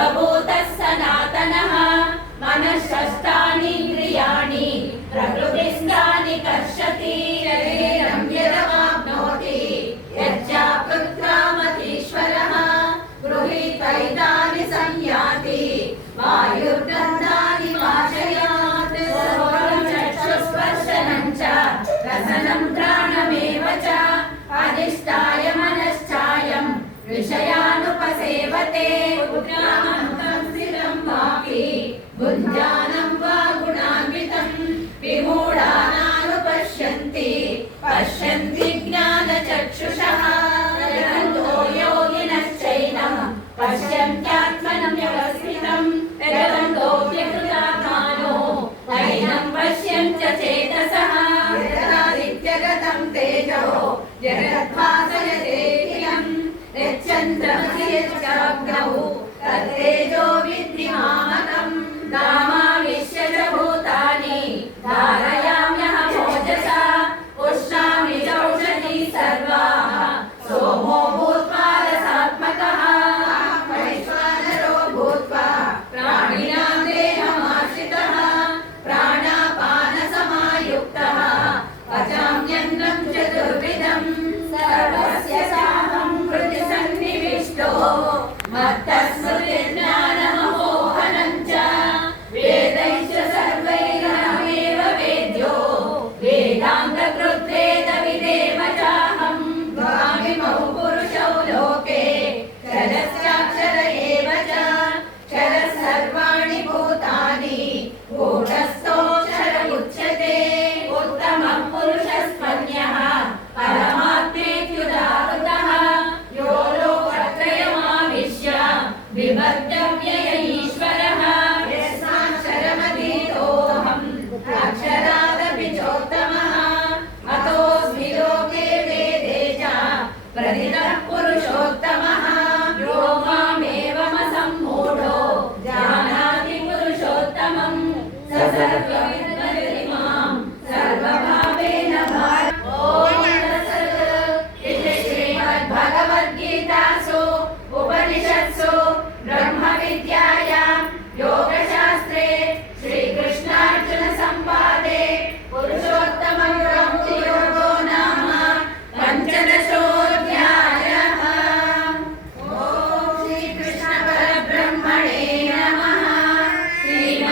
शिवभूतः सनातनः मनःषष्ठानीन्द्रियाणि प्रकृतिस्थानि कर्षति शरीरं यदवाप्नोति यच्चाप्युत्क्रामतीश्वरः गृहीत्वैतानि संयाति वायुर्गन्धानि वाशयात् चक्षुस्पर्शनं च रसनं घ्राणमेव च अधिष्ठाय मनश्चायं विषयानुपसेवते उद्ग्रामन्तं स्थिरं वापि बुद्ध्यानं वा गुणान्वितं विमूढानानुपश्यन्ति पश्यन्ति ज्ञानचक्षुषः यतन्तो योगिनश्चैनं पश्यन्त्यात्मनं व्यवस्थितं यतन्तोऽप्यकृतात्मानो नैनं पश्यन्त्य चेतसः यदादित्यगतं तेजो जगद्भासयतेऽखिलं यच्चन्द्रमसि यच्चाग्नौ तत्तेजो विद्धि मामकम् गामाविश्य च भूतानि धारयाम्यहमोजसा उष्णामि चौषधी सर्वाः सोमो भूत्वा रसात्मकः वैश्वानरो भूत्वा प्राणिनां देहमाश्रितः प्राणापानसमायुक्तः पचाम्यन्नं चतुर्विधं सर्वस्य साहं हृदि सन्निविष्टो मत्तस्मृतिर्ज्ञानममोहनं च वेदैश्च सर्वैरहमेव वेद्यो वेदान्तकृद्वेदविदेव चाहं द्वामिमौ पुरुषौ लोके क्षरश्चाक्षर एव च क्षरः सर्वाणि भूतानि गूढस्थोऽक्षर उच्यते उत्तमः पुरुषस्त्वन्यः परमात्मेत्युदाहृतः यो लोकत्रयमाविश्य बिभर्त्यव्यय ईश्वरः यस्माक्षरमधीतोऽहम् अक्षरादपि चोत्तमः अतोऽस्मि लोके वेदे च